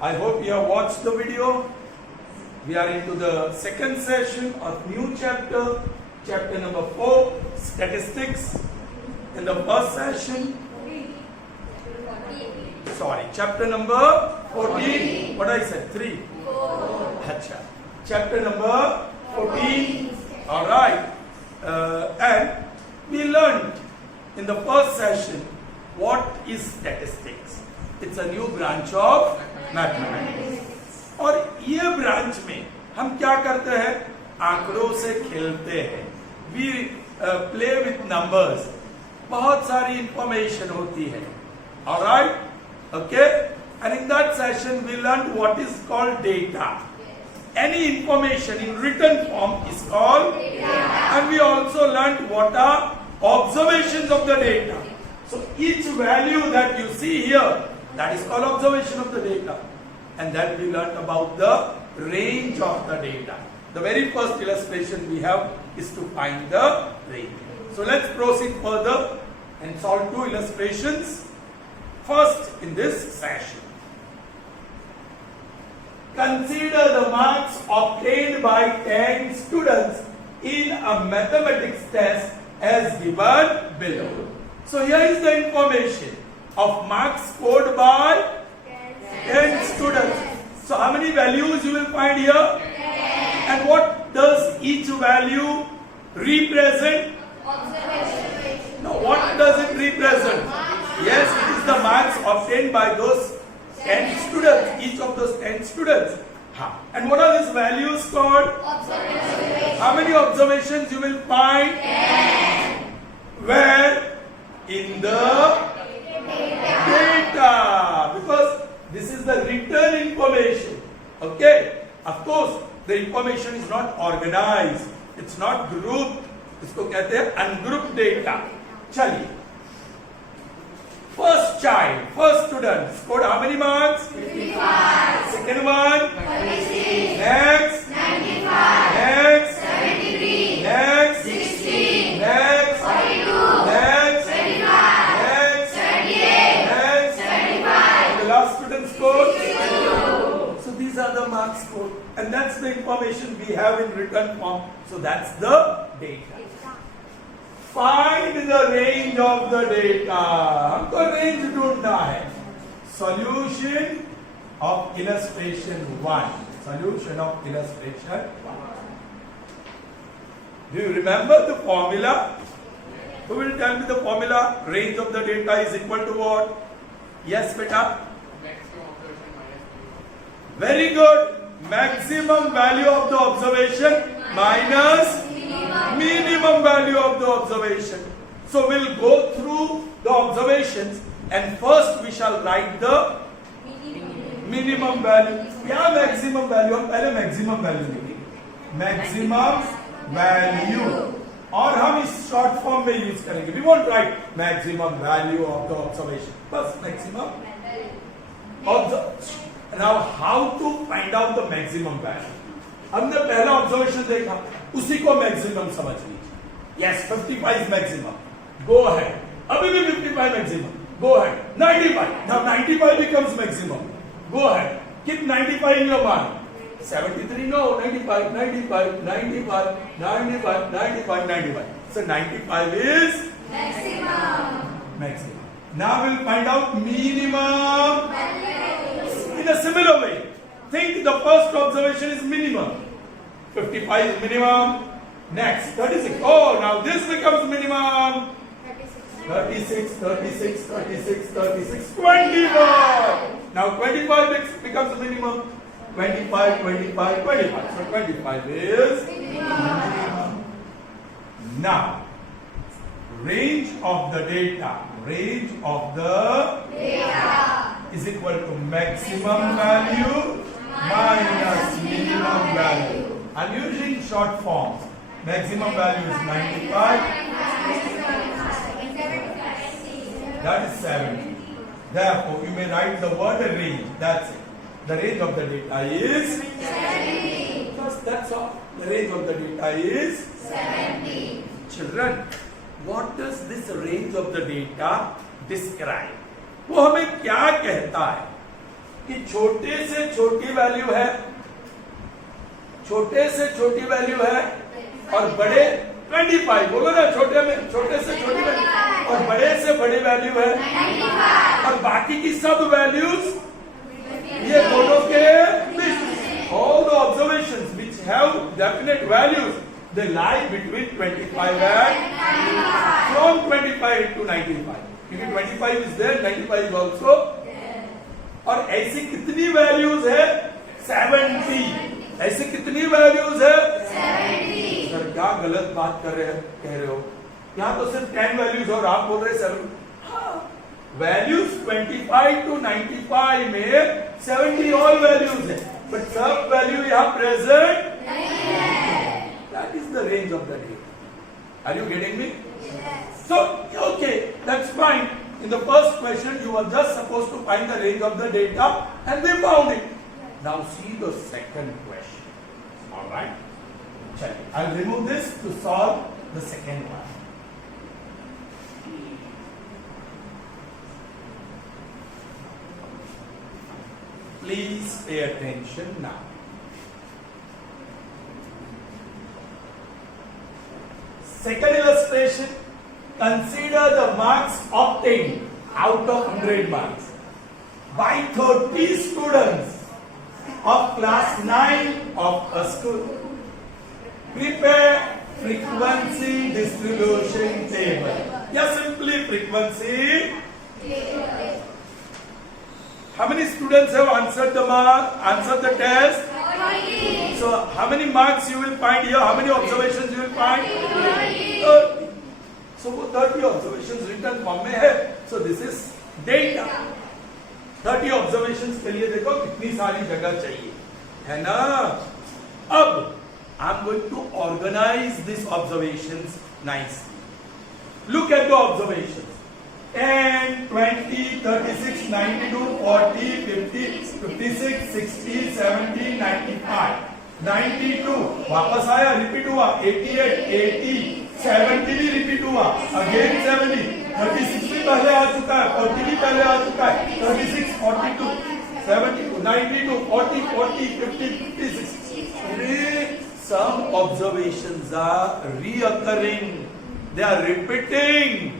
I hope you have watched the video. We are into the second session of new chapter, chapter number 4, statistics. In the first session, chapter number 14. What I said? 3. 4. Achha. Chapter number 14. All right. And we learned in the first session what is statistics. It's a new branch of mathematics. और ये branch में हम क्या करते हैं? आंकड़ों से खेलते हैं. We play with numbers. बहुत सारी इंफॉर्मेशन होती है. All right? Okay? And in that session we learned what is called data. Any information in written form is called data. And we also learned what are observations of the data. So each value that you see here, that is called observation of the data. And then we learned about the range of the data. The very first illustration we have is to find the range. So let's proceed further and solve 2 illustrations. First in this session. Consider the marks obtained by 10 students in a mathematics test as given below. So here is the information of marks scored by 10 students. So how many values you will find here? 10. And what does each value represent? Observation. Now what does it represent? Yes, it is the marks obtained by those 10 students, each of those 10 students. And what are these values called? Observations. How many observations you will find? 10. Where? In the data. Because this is the written information. Okay? Of course, the information is not organized. It's not grouped. इसको कहते हैं ungrouped data. चलिए. First child, first student scored how many marks? 55. Second one? 46. Next? 95. Next? 73. Next? 16. Next? 42. Next? 25. Next? 78. Next? 75. And the last student scored? 62. So these are the marks scored. And that's the information we have in written form. So that's the data. Find the range of the data. हमको range ढूंढना है. Solution of illustration 1. Solution of illustration 1. Do you remember the formula? Who will tell me the formula? Range of the data is equal to what? Yes, beta. Very good. Maximum value of the observation minus minimum value of the observation. So we'll go through the observations and first we shall write the minimum value. क्या maximum value? हम पहले maximum value लिखेंगे. Maximum value. और हम इस short form में use करेंगे. We won't write maximum value of the observation. बस maximum. Now how to find out the maximum value? हमने पहला ऑब्जर्वेशन देखा, उसी को मैक्सिमम समझ लीजिए. Yes, 55 is maximum. Go ahead. अभी भी 55 maximum. Go ahead. 95. Now 95 becomes maximum. Go ahead. Keep 95 in your mind. 73, no, 95, 95, 95, 95, 95, 95. So 95 is maximum. Maximum. Now we'll find out minimum. In a similar way. Think the first observation is minimum. 55 is minimum. Next, 36. Oh, now this becomes minimum. 36, 36, 36, 36, 25. Now 25 becomes minimum. 25, 25, 25. So 25 is minimum. Now, range of the data. Range of the data is equal to maximum value minus minimum value. I'm using short forms. Maximum value is 95. That is 70. Therefore, you may write the word range. That's it. The range of the data is 70. That's all. The range of the data is 70. Children, what does this range of the data describe? वो हमें क्या कहता है? कि छोटे से छोटी value है, छोटे से छोटी वैल्यू है और बड़े 25, बोलो ना, छोटे में छोटे से छोटी वैल्यू और बड़े से बड़ी वैल्यू है 95 और बाकी की सब वैल्यूज ये दोनों के बीच। All the observations which have definite values, they lie between 25 and from 25 to 95. क्योंकि 25 is there, 95 is also. और ऐसी कितनी वैल्यूज है? 70. ऐसी कितनी वैल्यूज है? 70। सर क्या गलत बात कह रहे हो? यहाँ तो सिर्फ 10 वैल्यूज और आप बोल रहे 7। वैल्यूज 25 to 95 में 70 ऑल वैल्यूज है, बट सब वैल्यू यहाँ प्रेजेंट नहीं है। That is the range of the day. Are you getting me? Yes. So, okay, that's fine. In the first question, you were just supposed to find the range of the data, and we found it. Now, see the second question. All right? Chaliye, I'll remove this to solve the second one. Please pay attention now. Second illustration. Consider the marks obtained out of 100 marks by 30 students of class 9 of a school. Prepare frequency distribution table. Yeah, simply frequency. How many students have answered the test? 30। So how many marks you will find here? How many observations you will find? 30। 30. So वो 30 observations written form में है. So this is data. 30 observations के लिए देखो कितनी सारी जगह चाहिए, है ना? अब I'm going to organize these observations nicely. Look at the observations. 10, 20, 36, 92, 40, 50, 56, 60, 70, 95, 92, वापस आया, रिपीट हुआ, 88, 80, 70 भी रिपीट हुआ, अगेन 70, 36 भी पहले आ चुका है, 40 भी पहले आ चुका है, 36, 42, 72, 92, 40, 40, 50, 56. Some observations are reoccurring, they are repeating.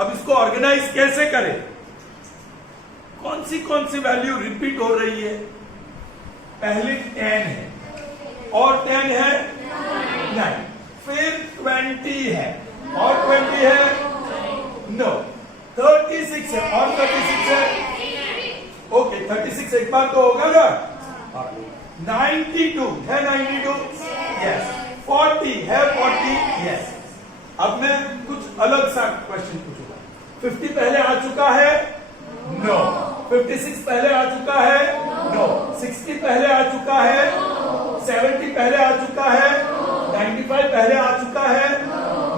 अब इसको ऑर्गेनाइज कैसे करें? कौन सी वैल्यू रिपीट हो रही है? पहले 10 है और 10 है 9, फिर 20 है और 20 है नो, 36 है और 36 है। ओके, 36 एक बार तो होगा ना। 92 है, 92 यस, 40 है, 40 यस। अब मैं कुछ अलग सा क्वेश्चन पूछूंगा। 50 पहले आ चुका है? नो। 56 पहले आ चुका है? नो। 60 पहले आ चुका है? 70 पहले आ चुका है? 95 पहले आ चुका है?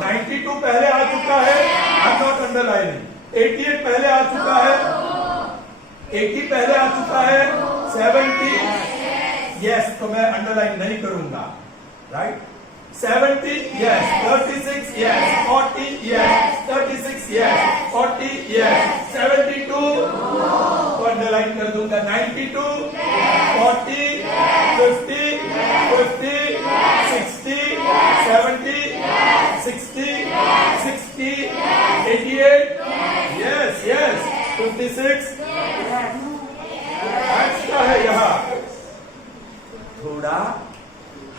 92 पहले आ चुका है? I am not underlining. 88 पहले आ चुका है? 80 पहले आ चुका है? 70 यस, तो मैं अंडरलाइन नहीं करूंगा, right? 70 yes, 36 yes, 40 yes, 36 yes, 40 yes, 72 तो अंडरलाइन कर दूंगा, 92 40 50 50 60 70 60 60 88 yes yes 56 अच्छा है। यहाँ थोड़ा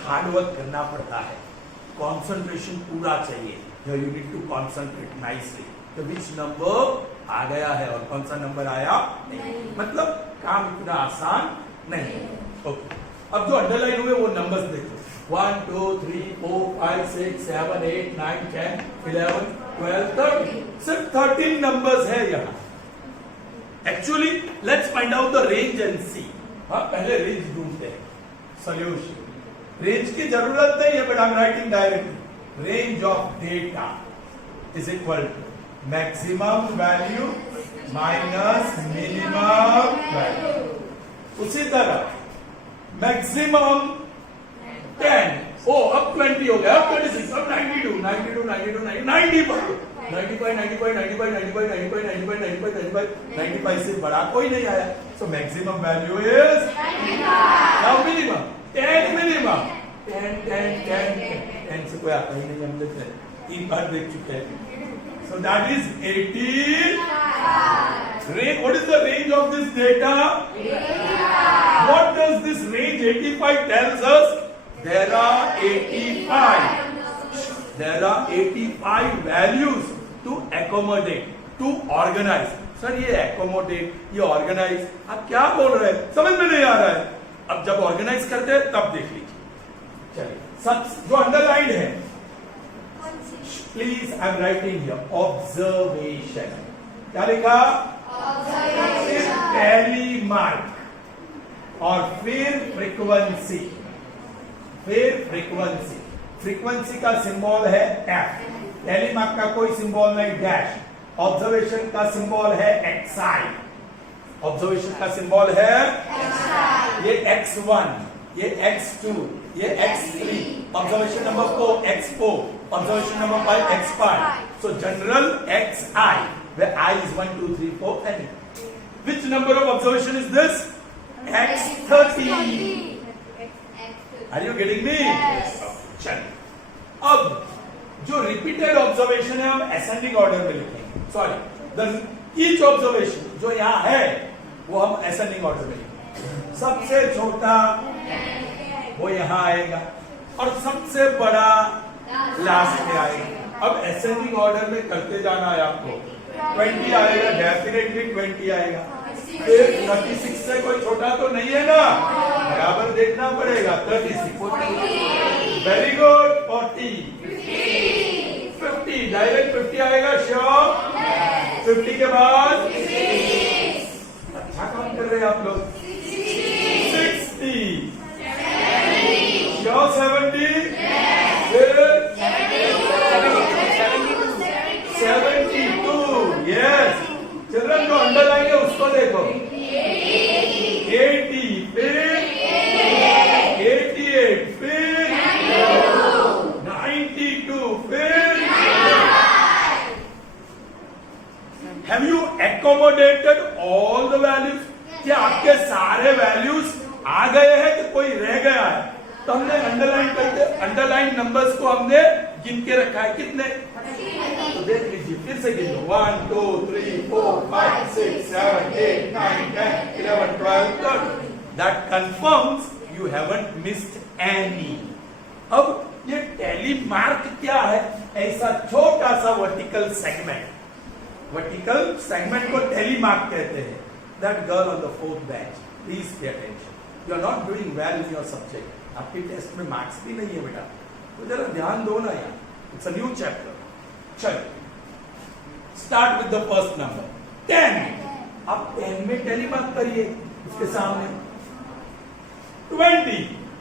हार्डवर्क करना पड़ता है, कॉन्सेंट्रेशन पूरा चाहिए। You need to concentrate nicely. तो विच नंबर आ गया है और कौन सा नंबर आया नहीं, मतलब काम इतना आसान नहीं। ओके, अब जो अंडरलाइन हुए वो नंबर्स देखो, 1 2 3 4 5 6 7 8 9 10 11 12 13, सिर्फ 13 नंबर्स है यहाँ। Actually let's find out the range and see. हाँ, पहले रेंज ढूंढते हैं। सोल्यूशन, रेंज की जरूरत नहीं है, but I am writing directly. Range of data is equal to maximum value minus minimum value. उसी तरह मैक्सिमम 10, ओ अब 20 हो गया, अब 26, अब 92 92 92 90 पर 95, 95, 95, 95, 95, 95, 95, 95, 95 से बड़ा कोई नहीं आया. So maximum value is 95. now minimum 10 minimum 10 से कोई आता ही नहीं, हम लोग 3 बार देख चुके हैं. So that is 85. What is the range of this data? 85. What does this range 85 tells us? There are 85. There are 85 values to accommodate, to organize. Sir ये accommodate, ये organize, आप क्या बोल रहे हैं? समझ में नहीं आ रहा है. अब जब organize करते हैं तब देख लीजिए. चलिए, सब जो underlined है, please I am writing here observation. क्या लिखा? फिर पहली मार्क और फिर फ्रीक्वेंसी. फिर फ्रीक्वेंसी. फ्रीक्वेंसी का सिंबल है एफ. पहली मार्क का कोई सिंबल नहीं, डैश. ऑब्जर्वेशन का सिंबल है एक्सआई. ऑब्जर्वेशन का सिंबल है ये x1, ये x2, ये x3. Observation number 4 x4, observation number 5 x5. So general xi, where I is 1, 2, 3, 4 and which number of observation is this? x30. Are you getting me? Yes. चलिए, अब जो repeated observation है हम ascending order में लिखेंगे. Sorry, each observation जो यहाँ है वो हम असेंडिंग ऑर्डर में लिखेंगे. सबसे छोटा वो यहाँ आएगा और सबसे बड़ा लास्ट में आएगा. अब असेंडिंग ऑर्डर में करते जाना है आपको. 20 आएगा, डेफिनेटली 20 आएगा. फिर 36 से कोई छोटा तो नहीं है ना, बराबर देखना पड़ेगा. 36, वेरी गुड. 40, 50, डायरेक्ट 50 आएगा श्योर. 50 के बाद अच्छा काम कर रहे हैं आप लोग. 60, श्योर. 70, फिर 72. यस चिल्ड्रन, जो अंडरलाइन है उसको देखो. 80, फिर 88, फिर 92, फिर Have you accommodated all the values? क्या आपके सारे वैल्यूज आ गए हैं कि कोई रह गया है? तो हमने अंडरलाइन करके अंडरलाइन नंबर्स को हमने गिन के रखा है. कितने? तो देख लीजिए, फिर से गिनो. 1, 2, 3, 4, 5, 6, 7, 8, 9, 10, 11, 12, 13. That confirms you haven't missed any. अब ये टैली मार्क क्या है? ऐसा छोटा सा वर्टिकल सेगमेंट. वर्टिकल सेगमेंट को टैली मार्क कहते हैं. That girl on the 4th bench, please pay attention. You are not doing well in your subject. आपके टेस्ट में मार्क्स भी नहीं है बेटा, तो जरा ध्यान दो ना यार. It's a new chapter. चलो, start with the first number 10. आप 10 में टैली मार्क करिए. उसके सामने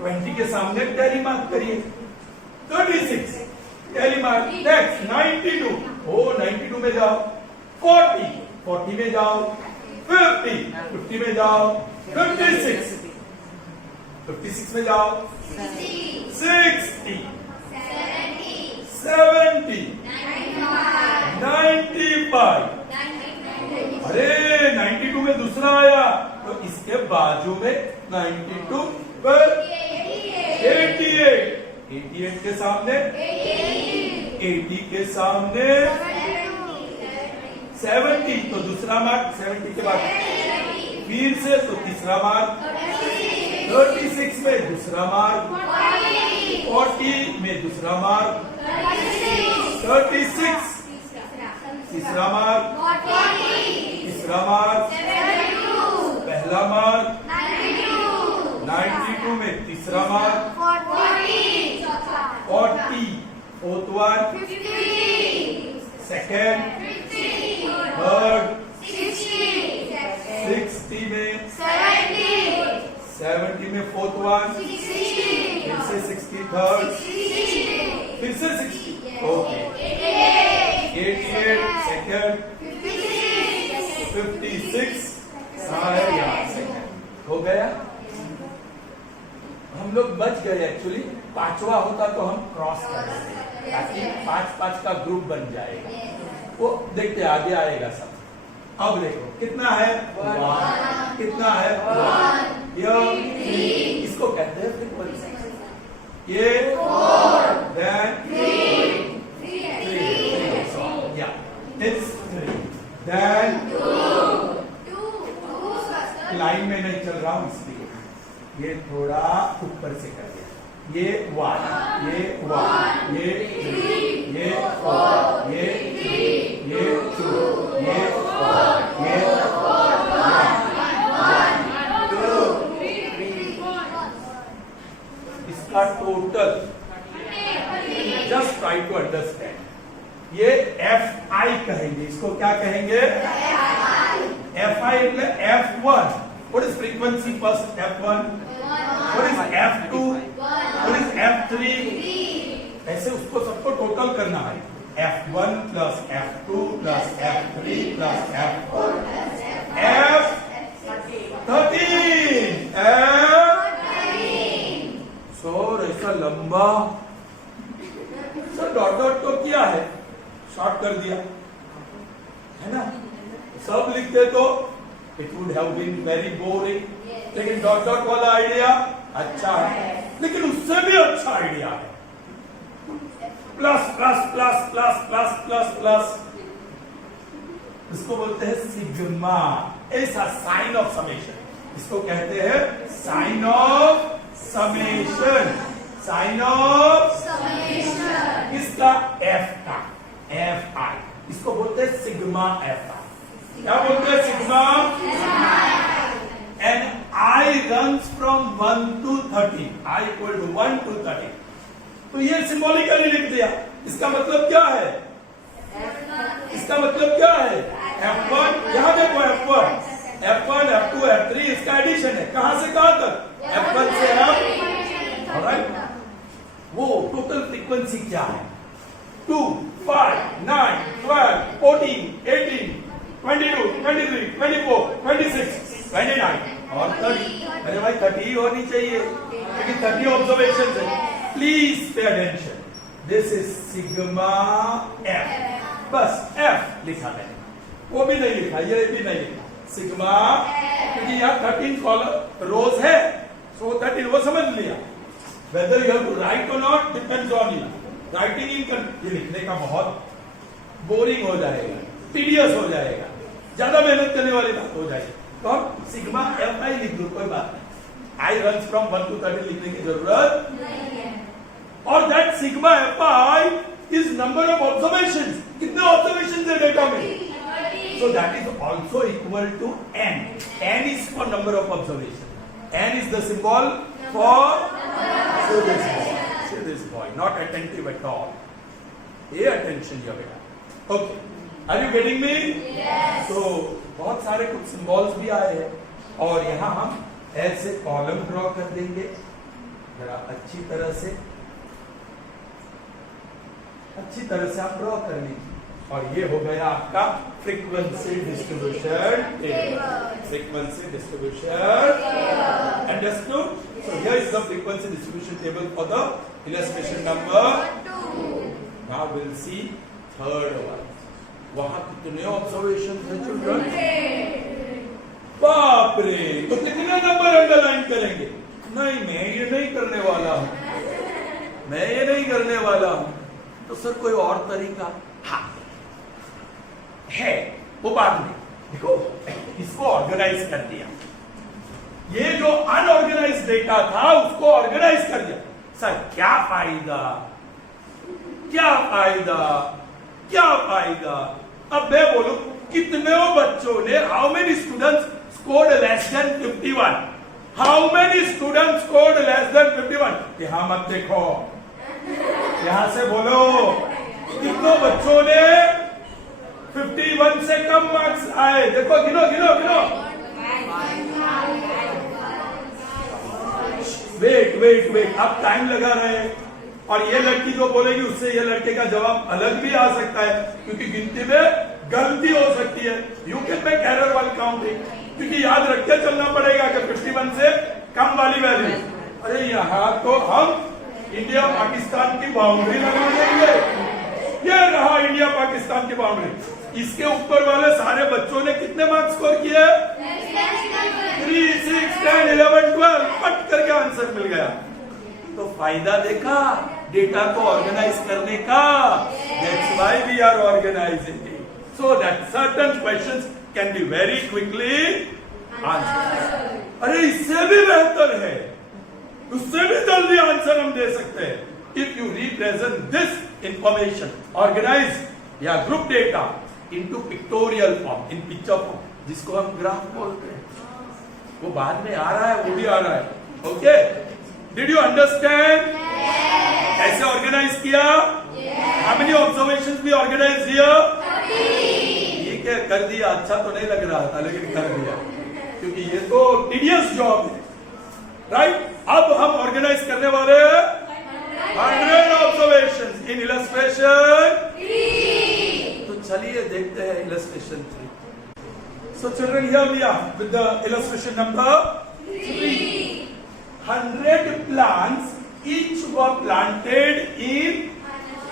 20 के सामने टैली मार्क करिए. 36 टैली मार्क. नेक्स्ट 92. ओ 92 में जाओ. 40 में जाओ. 50 में जाओ. 56 में जाओ. 60 70 95. अरे 92 में दूसरा आया, तो इसके बाजू में 92 पर 88 के सामने 80 के सामने 70, तो दूसरा मार्क 70 के बाद फिर से तो तीसरा मार्क. 36 में दूसरा मार्क. 40 में दूसरा मार्क. 36 तीसरा मार्क. तीसरा मार्क. पहला मार्क. 92 में तीसरा mark. 40 fourth one. Second. Third. 60 में. 70 में फोर्थ वन. फिर से 60 थर्ड. फिर से 60. ओके. 88 सेकेंड. 56 सेकेंड. हो गया. हम लोग बच गए. एक्चुअली 5वां होता तो हम क्रॉस कर देते ताकि 5-5 का ग्रुप बन जाएगा. वो देखते आगे आएगा सब। अब देखो कितना है 1, कितना है 1, ये 3, इसको कहते हैं फ्रीक्वेंसी। ये 4, then 3, yeah, it's 3, then 2, line में नहीं चल रहा हूं इसलिए ये थोड़ा ऊपर से कर दिया। ये 1, ये 1, ये 3, ये 4, ये 3, ये 2, ये 4, ये 1, 2, इसका total just try to understand. ये FI कहेंगे, इसको क्या कहेंगे? FI એટલે F1. What is frequency first? F1. What is F2? What is F3? ऐसे उसको सबको टोटल करना है। F1 plus F2 plus F3 plus F4 F13 sir ऐसा लंबा सर डॉट डॉट तो किया है, शॉर्ट कर दिया है ना। सब लिखते तो it would have been very boring, लेकिन डॉट डॉट वाला आइडिया अच्छा है, लेकिन उससे भी अच्छा आइडिया है plus plus plus plus plus plus plus, इसको बोलते हैं सिग्मा। ऐसा साइन ऑफ समेशन, इसको कहते हैं sign of summation. Sign of summation किसका? एफ का, एफ आई, इसको बोलते हैं सिग्मा एफ आई। क्या बोलते हैं? Sigma. And I runs from 1 to 13, I equal to 1 to 13। तो ये सिंबॉलिकली लिख दिया। इसका मतलब क्या है? इसका मतलब क्या है? F1, यहां देखो F1, F1, F2, F3 इसका एडिशन है। कहां से कहां तक? F1 से F, ऑलराइट। वो टोटल फ्रीक्वेंसी क्या है? 2, 5, 9, 12, 14, 18, 22, 23, 24, 26, 29 और 30। अरे भाई 30 ही होनी चाहिए, लेकिन 30 ऑब्जर्वेशन है। Please pay attention, this is sigma F, बस एफ लिखा है, वो भी नहीं लिखा, ये भी नहीं लिखा सिग्मा, क्योंकि यहाँ 13 कॉलम रोज है, सो 13 वो समझ लिया। Whether you have to write और not depends on you. Writing in ये लिखने का बहुत बोरिंग हो जाएगा, टीडियस हो जाएगा, ज्यादा मेहनत करने वाली बात हो जाएगी। तो हम सिग्मा एफ आई लिख दो, कोई बात नहीं। आई रन फ्रॉम 1 to 13 लिखने की जरूरत नहीं है। और that sigma F I is number of observations. कितने ऑब्जर्वेशंस है डेटा में? So that is also equal to n. N is for number of observation. N is the symbol for see this boy not attentive at all. Pay attention here beta. Okay. Are you getting me? Yes. So बहुत सारे कुछ symbols भी आए हैं और यहाँ हम ऐसे कॉलम ड्रॉ कर देंगे जरा अच्छी तरह से आप ड्रॉ कर लीजिए। और ये हो गया आपका frequency distribution table. Frequency distribution understood? So here is the frequency distribution table for the illustration number 2। Now will see third one. वहां कितने ऑब्जर्वेशन है चिल्ड्रन? बाप रे, तो कितने नंबर अंडरलाइन करेंगे? नहीं, मैं ये नहीं करने वाला हूं। तो सर कोई और तरीका? हाँ है, वो बाद में देखो। इसको ऑर्गेनाइज कर दिया, ये जो अनऑर्गेनाइज डेटा था उसको ऑर्गेनाइज कर दिया। सर क्या फायदा? अब मैं बोलूं कितने बच्चों ने, how many students scored less than 51? How many students scored less than 51? यहां मत देखो, यहां से बोलो कितने बच्चों ने 51 से कम मार्क्स आए? देखो, गिनो। वेट, अब टाइम लगा रहे हैं। और ये लड़की जो बोलेगी उससे ये लड़के का जवाब अलग भी आ सकता है, क्योंकि गिनती में गलती हो सकती है। You can make error while counting, क्योंकि याद रख के चलना पड़ेगा कि 51 से कम वाली वैल्यू। अरे यहाँ तो हम इंडिया पाकिस्तान की बाउंड्री लगा देंगे। ये रहा इंडिया पाकिस्तान की बाउंड्री। इसके ऊपर वाले सारे बच्चों ने कितने मार्क्स स्कोर किए? 3, 6, 10, 11, 12 पट करके आंसर मिल गया। तो फायदा देखा डेटा को ऑर्गेनाइज करने का। That's why we are organizing it, so that certain questions can be very quickly answered. अरे इससे भी बेहतर है, उससे भी जल्दी आंसर हम दे सकते हैं। If you represent this information, organize या group data into pictorial form, in picture form, जिसको हम ग्राफ बोलते हैं, वो बाद में आ रहा है, वो भी आ रहा है। Okay, did you understand? कैसे ऑर्गेनाइज किया? How many observations we organise here? ठीक है, कर दिया। अच्छा तो नहीं लग रहा था, लेकिन कर दिया, क्योंकि ये तो टीडियस जॉब है, राइट? अब हम ऑर्गेनाइज करने वाले 100 ऑब्जर्वेशंस इन इलस्ट्रेशन 3। तो चलिए देखते हैं illustration 3। So children, here we are with the illustration number 3. 100 plants, each were planted in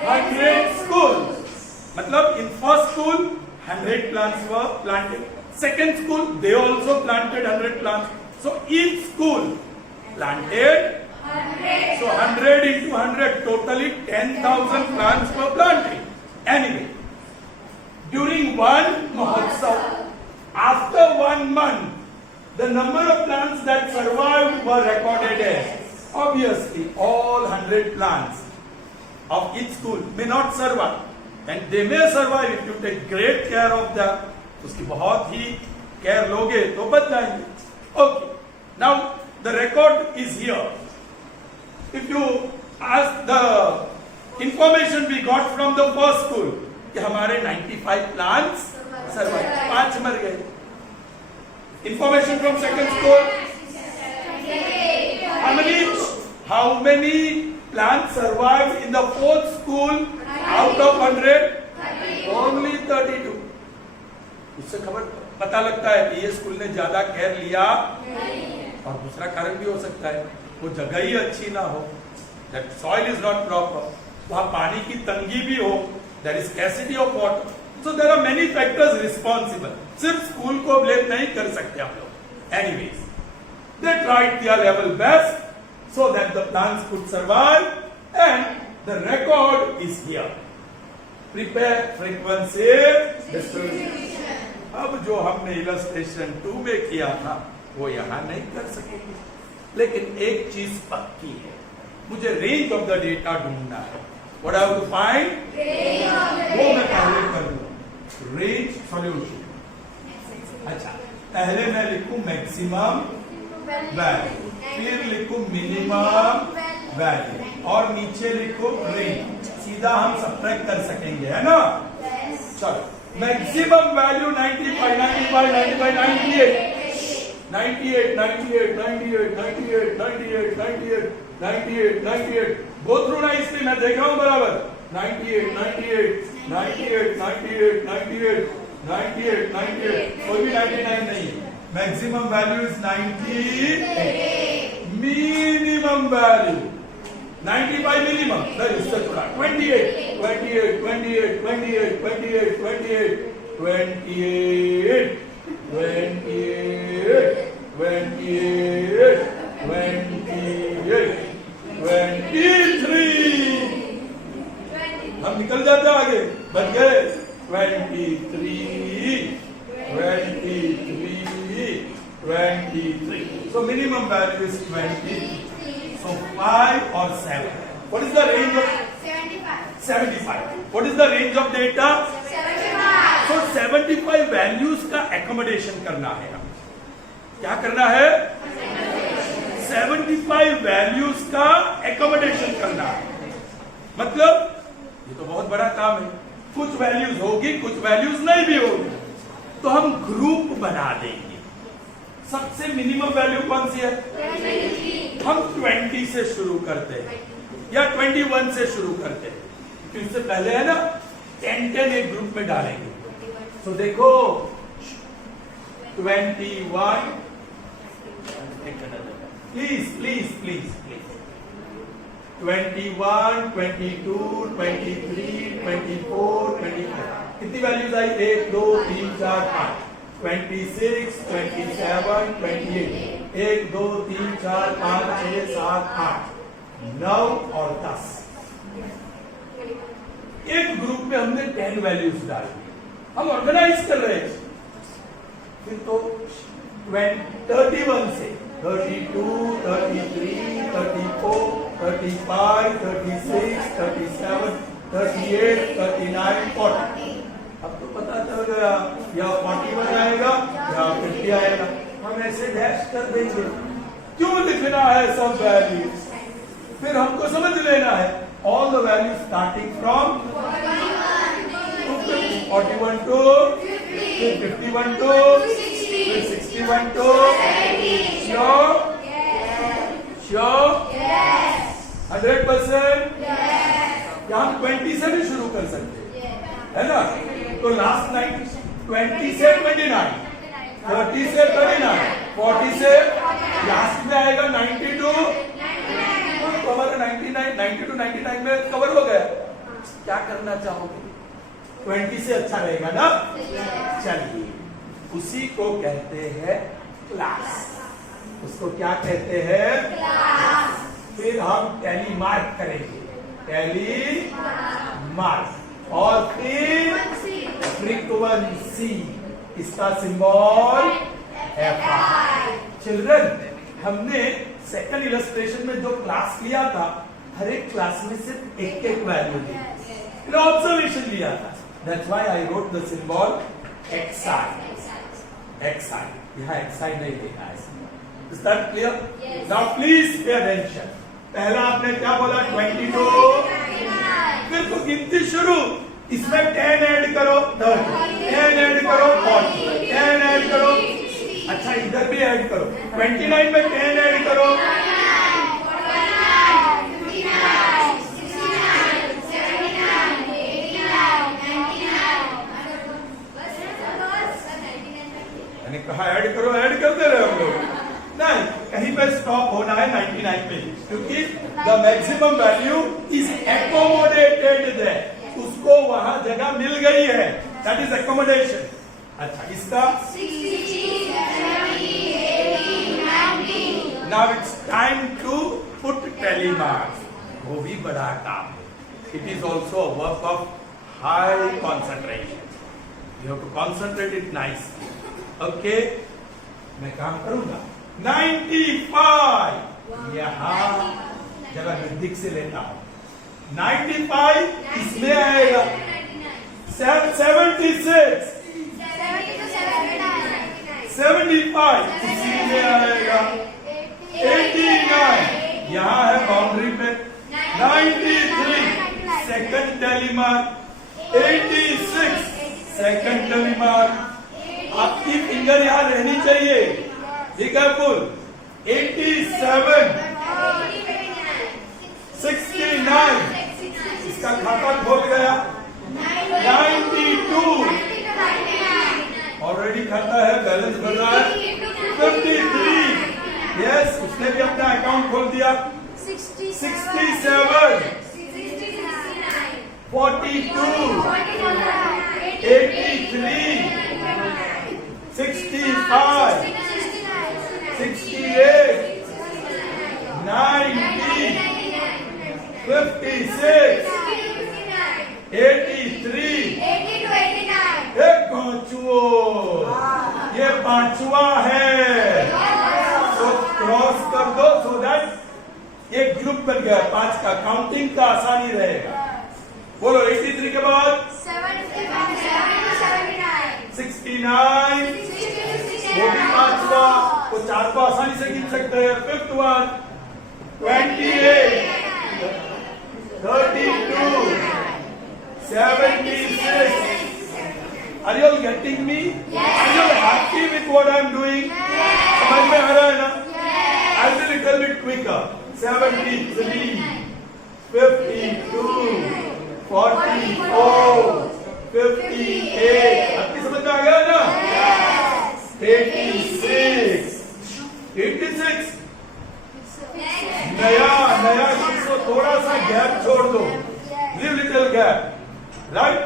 100 schools. मतलब in first school 100 plants were planted. Second school they also planted 100 plants. So each school planted 100. So 100 into 100, totally 10,000 plants were planted. Anyway, during one Mahotsav, after 1 month, the number of plants that survived were recorded as. Obviously, all 100 plants of each school may not survive, and they may survive if you take great care of them. उसकी बहुत ही care लोगे तो बच जाएंगे. Okay, now the record is here. If you ask the information we got from the first school, कि हमारे 95 plants survived, 5 मर गए. Information from second school, how many plants survived in the fourth school out of 100? Only 32. उससे खबर पता लगता है कि ये स्कूल ने ज्यादा केयर लिया, और दूसरा कारण भी हो सकता है वो जगह ही अच्छी ना हो, that soil is not proper, वहाँ पानी की तंगी भी हो, there is scarcity of water. So there are many factors responsible. सिर्फ स्कूल को ब्लेम नहीं कर सकते हम लोग. Anyways, they tried their level best so that the plants could survive, and the record is here. Prepare frequency distribution. अब जो हमने illustration 2 में किया था वो यहाँ नहीं कर सकेंगे, लेकिन एक चीज पक्की है, मुझे रेंज ऑफ द डेटा ढूंढना है. What I have to find? वो मैं पहले कर लूँ. Range solution. अच्छा, पहले मैं लिखूं मैक्सिमम वैल्यू, फिर लिखूं मिनिमम वैल्यू, और नीचे लिखूं रेंज. सीधा हम सब्ट्रैक्ट कर सकेंगे, है ना? चलो, मैक्सिमम वैल्यू 95, 95, 95, 98, 98, 98, 98, 98, 98, 98, 98. गो थ्रू ना, इसलिए मैं देख रहा हूं बराबर. 98, 98, 98, 98, 98, 98, 98, कोई भी 99 नहीं है. Maximum value is 98. Minimum value 95 minimum, इससे थोड़ा 28, 28, 28, 28, 28, 28, 28, 28, 28, 28, 23. हम निकल जाते आगे, बच गए 23, 23, 23. So minimum value is 20. So 5 or 7. What is the range of 75? What is the range of data? 75. So 75 values का accommodation करना है. क्या करना है? 75 values का accommodation करना है. मतलब ये तो बहुत बड़ा काम है. कुछ वैल्यूज होगी, कुछ वैल्यूज नहीं भी होगी, तो हम ग्रुप बना देंगे. सबसे मिनिमम वैल्यू कौन सी है? 23. हम 20 से शुरू करते हैं या 21 से शुरू करते हैं, तो इससे पहले है ना 10 एक ग्रुप में डालेंगे. तो देखो 21, प्लीज प्लीज प्लीज प्लीज 21, 22, 23, 24, 25. कितनी वैल्यूज आई? 1 2 3 4 5 26 27 28 1 2 3 4 5 6 7 8 9 और 10। एक ग्रुप में हमने 10 वैल्यूज डाली, हम ऑर्गेनाइज कर रहे हैं। फिर तो 31 से 32 33 34 35 36 37 38 39 40। अब तो पता चल गया या 41 आएगा या 50 आएगा, हम ऐसे डैश कर देंगे। क्यों लिखना है सब वैल्यूज? फिर हमको समझ लेना है all the values starting from 41 to 51 to 61 to sure 100%। यहाँ 20 से भी शुरू कर सकते है ना? तो लास्ट नाइन 20 से 29, 30 से 39, 40 से लास्ट में आएगा 92। तो हमारा 99, 92, 99 में कवर हो गया। क्या करना चाहोगे? 20 से अच्छा रहेगा ना? चलिए, उसी को कहते हैं क्लास। उसको क्या कहते हैं? क्लास। फिर हम टैली मार्क करेंगे, टैली मार्क, और फिर फ्रीक्वेंसी, इसका सिंबल FI। चिल्ड्रन, हमने सेकंड इलस्ट्रेशन में जो क्लास लिया था, हर एक क्लास में सिर्फ एक एक वैल्यू ली, फिर ऑब्जर्वेशन लिया था। That's why I wrote the symbol XI। XI, यहाँ XI नहीं लिखा है। Is that clear? Yes. Now please pay attention. पहला आपने क्या बोला? 22। फिर तो गिनती शुरू, इसमें 10 ऐड करो 30, 10 ऐड करो 40, 10 ऐड करो, अच्छा इधर भी ऐड करो, 29 में 10 ऐड करो, मैंने कहा ऐड करो, ऐड करते रहे हम लोग। नहीं, कहीं पे स्टॉप होना है 99 पे, क्योंकि the maximum value is accommodated there, उसको वहां जगह मिल गई है, दैट इज एकोमोडेशन। अच्छा, इसका now it's time to put tally marks. वो भी बड़ा काम है, it is also a work of high concentration, you have to concentrate it nicely. Okay, मैं काम करूंगा। 95 यहां जरा नजदीक से लेता हूं, 95 इसमें आएगा, 76 75 इसी में आएगा, 89 यहां है बाउंड्री पे, 93 second tally mark, 86 second tally mark. आपकी फिंगर यहां रहनी चाहिए, बी केयरफुल। 87 69 इसका खाता खोल गया, 92 ऑलरेडी खाता है, बैलेंस बढ़ रहा है, 53 यस उसने भी अपना अकाउंट खोल दिया, 67 42 83 65 68 90 56 83 एक पांचवा, ये पांचवा है, तो क्रॉस कर दो, सो दैट एक ग्रुप बन गया 5 का, काउंटिंग का आसानी रहेगा। बोलो 83 के बाद 69, वो भी पांचवा, तो 4 को आसानी से गिन सकते हैं। 5th one 28 32 76। Are you all getting me? Yes. Are you all happy with what I am doing? Yes. समझ में आ रहा है ना? Yes. I'll be little bit quicker. 73, 52, 44, 58. आपकी समझ में आ गया ना? Yes. 86, 86. नया इसको थोड़ा सा गैप छोड़ दो, leave little gap, right?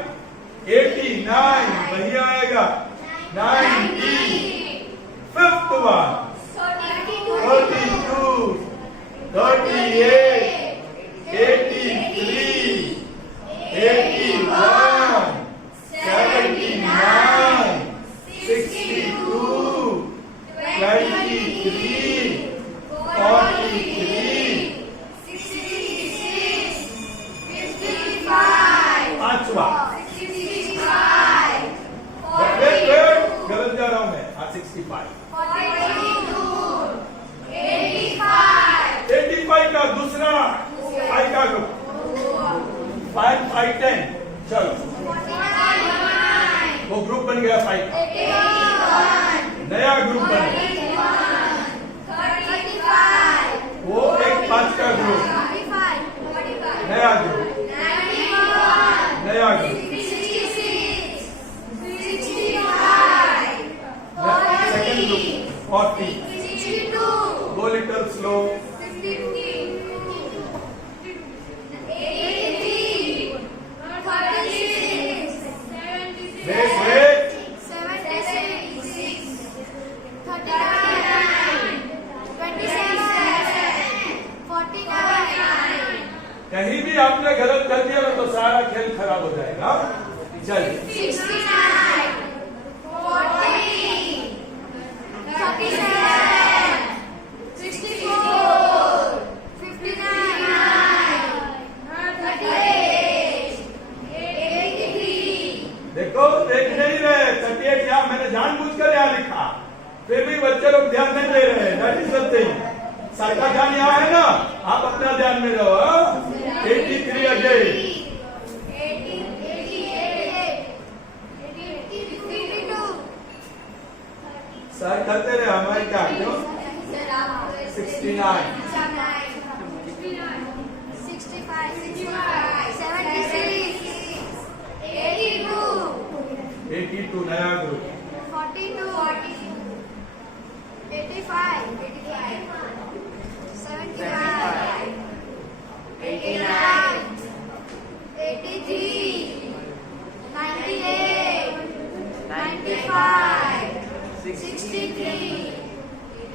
89 90. Fifth one. 32, 38, 83, 81, 79, 62, 23, 43. 66, 55, पांचवा 65, गलत जा रहा हूं मैं। 65, 42, 85, 85 का दूसरा 5 का ग्रुप 5, 5, 10। चलो 49, वो ग्रुप बन गया 5 का। 81, नया ग्रुप बन गया 35, वो एक 5 का ग्रुप 45, नया ग्रुप 91, नया group 66, 65, second group 40 62, go little slow 53, 83, 36, wait wait 76, 39, 27, 49, कहीं भी आपने गलत कर दिया ना तो सारा खेल खराब हो जाएगा। चलिए 69, 40, 37, 64, 59, 38, 83. देखो देख नहीं रहे 38 यहाँ मैंने जानबूझकर यहाँ लिखा, फिर भी बच्चे लोग ध्यान नहीं दे रहे। That is the thing. Sir का ध्यान यहाँ है ना, आप अपना ध्यान में रहो। 83 अगेन 52. सर करते रहे हमारे क्या क्यों 69 65, 76, 82, 82 नया ग्रुप 42, 85, 75, 89, 83, 98, 95, 63,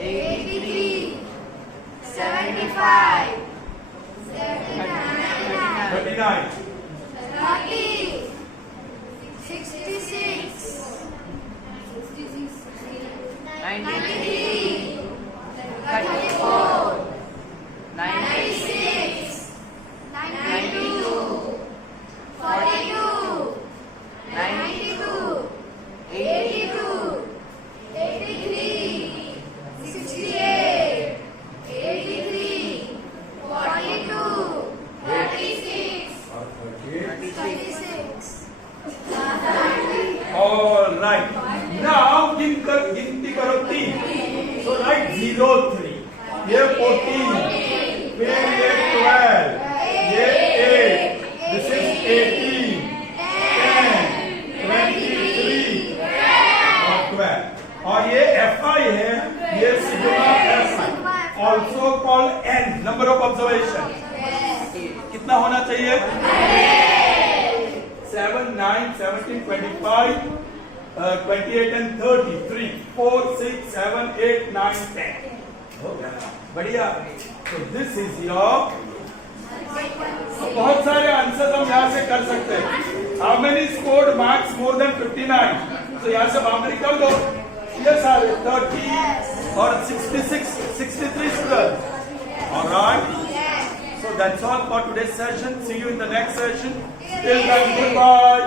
83, 75, 79, 39 30, 66, 93, 34, 96, 92, 42, 92, 82, 83, 68, 83, 42, 36, 36. All right. Now गिनती करो 3. So write 0, 3. ये 14. फिर ये 12. ये 8. This is 18. 10. 23. और 12. और ये FI है. ये sigma FI. Also called N. Number of observation. कितना होना चाहिए? 7, 9, 17, 25, 28 and 30, 3, 4, 6, 7, 8, 9, 10. हो गया बढ़िया। तो दिस इज योर। बहुत सारे आंसर हम यहाँ से कर सकते हैं। How many scored marks more than 59? तो यहाँ से बाउंड्री कर दो। ये सारे 30 और 66, 63 student. Alright. So that's all for today's session. See you in the next session. Till then, goodbye.